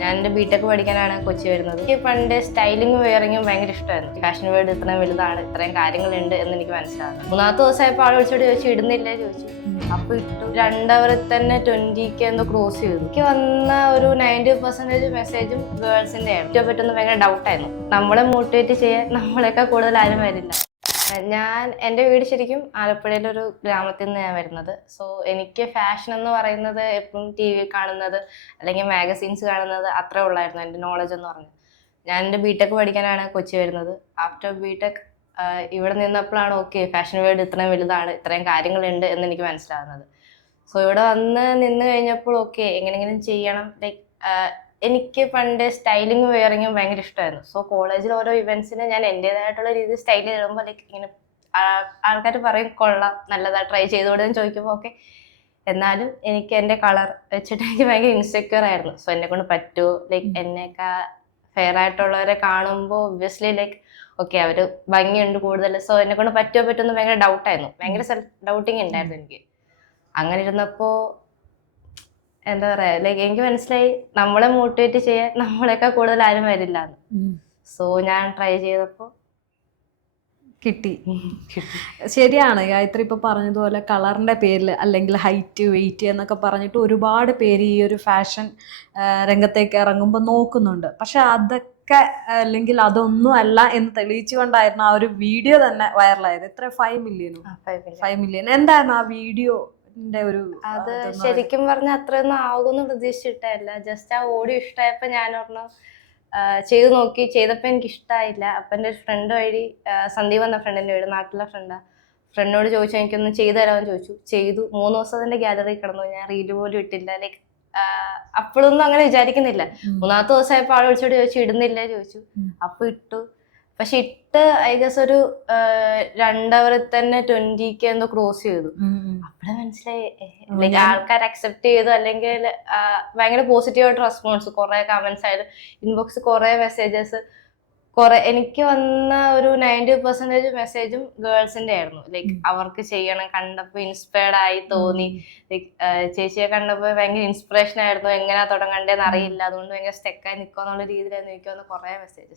ഞാൻ എന്റെ ബിടെക് പഠിക്കാനാണ് കൊച്ചി വരുന്നത്. എനിക്ക് പണ്ട് സ്റ്റൈലിങ്ങും വെയറിങ്ങും ഭയങ്കര ഇഷ്ടമായിരുന്നു ഫാഷൻ വേൾഡ് ഇത്രയും വലുതാണ് ഇത്രയും കാര്യങ്ങളുണ്ട് എന്ന് എനിക്ക് മനസ്സിലാകുന്നു മൂന്നാമത്തെ ദിവസമായപ്പോൾ ആൾ വിളിച്ചോട് ചോദിച്ചു ഇടുന്നില്ല? ചോദിച്ചു. അപ്പൊ ഇട്ടു. രണ്ടവറിൽ തന്നെ ട്വന്റിക്ക് എന്തോ ക്രോസ് ചെയ്തു. എനിക്ക് വന്ന ഒരു നയന്റി പെർസെന്റേജ് മെസ്സേജും ഗേൾസിന്റെ ആയിരുന്നു. പറ്റുന്ന ഭയങ്കര ഡൗട്ടായിരുന്നു നമ്മളെ മോട്ടിവേറ്റ് ചെയ്യാൻ നമ്മളെക്കാൾ കൂടുതൽ ആരും വരില്ല. ഞാൻ എന്റെ വീട് ശരിക്കും ആലപ്പുഴയിലെ ഒരു ഗ്രാമത്തിൽ നിന്ന് ഞാൻ വരുന്നത്. സോ എനിക്ക് ഫാഷൻ എന്ന് പറയുന്നത് എപ്പോഴും ടി വി കാണുന്നത് അല്ലെങ്കിൽ മാഗസീൻസ് കാണുന്നത് അത്രേ ഉള്ളായിരുന്നു എന്റെ നോളജ് എന്ന് പറഞ്ഞത് ഞാൻ എന്റെ ബിടെക് പഠിക്കാനാണ് കൊച്ചി വരുന്നത്. ആഫ്റ്റർ ബിടെക് ഇവിടെ നിന്നപ്പോഴാണ് ഓക്കെ ഫാഷൻ വേൾഡ് ഇത്രയും വലുതാണ് ഇത്രയും കാര്യങ്ങളുണ്ട് എന്ന് എനിക്ക് മനസ്സിലാകുന്നത്. സോ ഇവിടെ വന്ന് നിന്ന് കഴിഞ്ഞപ്പോൾ ഓക്കെ എങ്ങനെയെങ്കിലും ചെയ്യണം. ലൈക്ക് എനിക്ക് പണ്ട് സ്റ്റൈലിങ് വെയറിങ്ങും ഭയങ്കര ഇഷ്ടമായിരുന്നു സോ കോളേജിൽ ഓരോ ഇവൻസിന് ഞാൻ എന്റെതായിട്ടുള്ള രീതിയിൽ സ്റ്റൈൽ ചെയ്യുമ്പോൾ ലൈക്ക് ഇങ്ങനെ ആൾക്കാർ പറയും കൊള്ളാം നല്ലതാ ട്രൈ ചെയ്തോടെ എന്ന് ചോദിക്കുമ്പോൾ ഓക്കെ എന്നാലും എനിക്ക് എന്റെ കളർ വെച്ചിട്ട് എനിക്ക് ഭയങ്കര ഇൻസെക്യൂർ ആയിരുന്നു. സോ എന്നെ കൊണ്ട് പറ്റുമോ ലൈക്ക് എന്നെയൊക്കെ ഫെയർ ആയിട്ടുള്ളവരെ കാണുമ്പോൾ ഒബ്വിയസ്ലി ലൈക്ക് ഓക്കെ അവർ ഭംഗിയുണ്ട് കൂടുതൽ സോ എന്നെ കൊണ്ട് പറ്റുമോ പറ്റുമെന്ന് ഭയങ്കര ഡൗട്ടായിരുന്നു ഭയങ്കര സെൽഫ് ഡൗട്ടിങ് ഉണ്ടായിരുന്നു എനിക്ക്. അങ്ങനെ ഇരുന്നപ്പോൾ എന്താ പറയാ ലൈക്ക് എനിക്ക് മനസ്സിലായി നമ്മളെ മോട്ടിവേറ്റ് ചെയ്യാൻ നമ്മളെക്കാൾ കൂടുതൽ ആരും വരില്ല സോ ഞാൻ ട്രൈ ചെയ്തപ്പോൾ കിട്ടി. ശരിയാണ് ഗായത്രി ഇപ്പൊ പറഞ്ഞതുപോലെ കളറിന്റെ പേരിൽ അല്ലെങ്കിൽ ഹൈറ്റ് വെയിറ്റ് എന്നൊക്കെ പറഞ്ഞിട്ട് ഒരുപാട് പേര് ഈ ഒരു ഫാഷൻ രംഗത്തേക്ക് ഇറങ്ങുമ്പോൾ നോക്കുന്നുണ്ട്. പക്ഷെ അതൊക്കെ അല്ലെങ്കിൽ അതൊന്നും അല്ല എന്ന് തെളിയിച്ചുകൊണ്ടായിരുന്നു ആ ഒരു വീഡിയോ തന്നെ വൈറലായത് എത്ര? ഫൈവ് മില്യനോ ഫൈവ് മില്യൺ എന്തായിരുന്നു ആ വീഡിയോന്റെ ഒരു അത് ശരിക്കും പറഞ്ഞാൽ അത്രയൊന്നും ആകുമെന്ന് പ്രതീക്ഷിച്ചിട്ടല്ല ജസ്റ്റ് ആ ഓടി ഇഷ്ടമായപ്പോ ഞാൻ പറഞ്ഞു ചെയ്തു നോക്കി. ചെയ്തപ്പോൾ എനിക്ക് ഇഷ്ടമായില്ല അപ്പം എന്റെ ഒരു ഫ്രണ്ട് വഴി സന്ദീപ് എന്ന ഫ്രണ്ടിന്റെ വീട് നാട്ടിലെ ഫ്രണ്ടാ ഫ്രണ്ടിനോട് ചോദിച്ചു എനിക്കൊന്ന് ചെയ്തു തരാമെന്ന് ചോദിച്ചു. ചെയ്തു. മൂന്ന് ദിവസം അതിന്റെ ഗാലറി കിടന്നു. ഞാൻ റീൽ പോലും ഇട്ടില്ല. ലൈക്ക് അപ്പോഴൊന്നും അങ്ങനെ വിചാരിക്കുന്നില്ല. മൂന്നാമത്തെ ദിവസമായപ്പോൾ ആൾ വിളിച്ചോട് ചോദിച്ചു ഇടുന്നില്ല? ചോദിച്ചു. അപ്പോൾ അപ്പൊ ഇട്ടു. പക്ഷെ ഇട്ട് ഐ ഗസ് ഒരു രണ്ടവർ തന്നെ ട്വന്റിക്ക് എന്തോ ക്രോസ് ചെയ്തു. ഉം. മനസ്സിലായി ലൈക്ക് ആൾക്കാർ അക്സെപ്റ്റ് ചെയ്തു അല്ലെങ്കിൽ ഭയങ്കര പോസിറ്റീവ് ആയിട്ട് റെസ്പോൺസ് കുറെ കമന്റ്സ് ആയാലും ഇൻബോക്സ് കുറെ മെസ്സേജസ് കുറെ എനിക്ക് വന്ന ഒരു നയന്റി പെർസെന്റേജ് മെസ്സേജും ഗേൾസിന്റെ ആയിരുന്നു. ലൈക്ക് അവർക്ക് ചെയ്യണം കണ്ടപ്പോൾ ഇൻസ്പയർഡ് ആയി തോന്നി. ലൈക്ക് ചേച്ചിയെ കണ്ടപ്പോൾ ഭയങ്കര ഇൻസ്പിറേഷൻ ആയിരുന്നു. എങ്ങനെയാ തുടങ്ങണ്ടേന്ന് അറിയില്ല. അതുകൊണ്ട് ഭയങ്കര സ്റ്റെക്കായി നിൽക്കുക എന്നുള്ള രീതിയിലായിരുന്നു എനിക്ക് വന്ന കുറെ മെസ്സേജസ്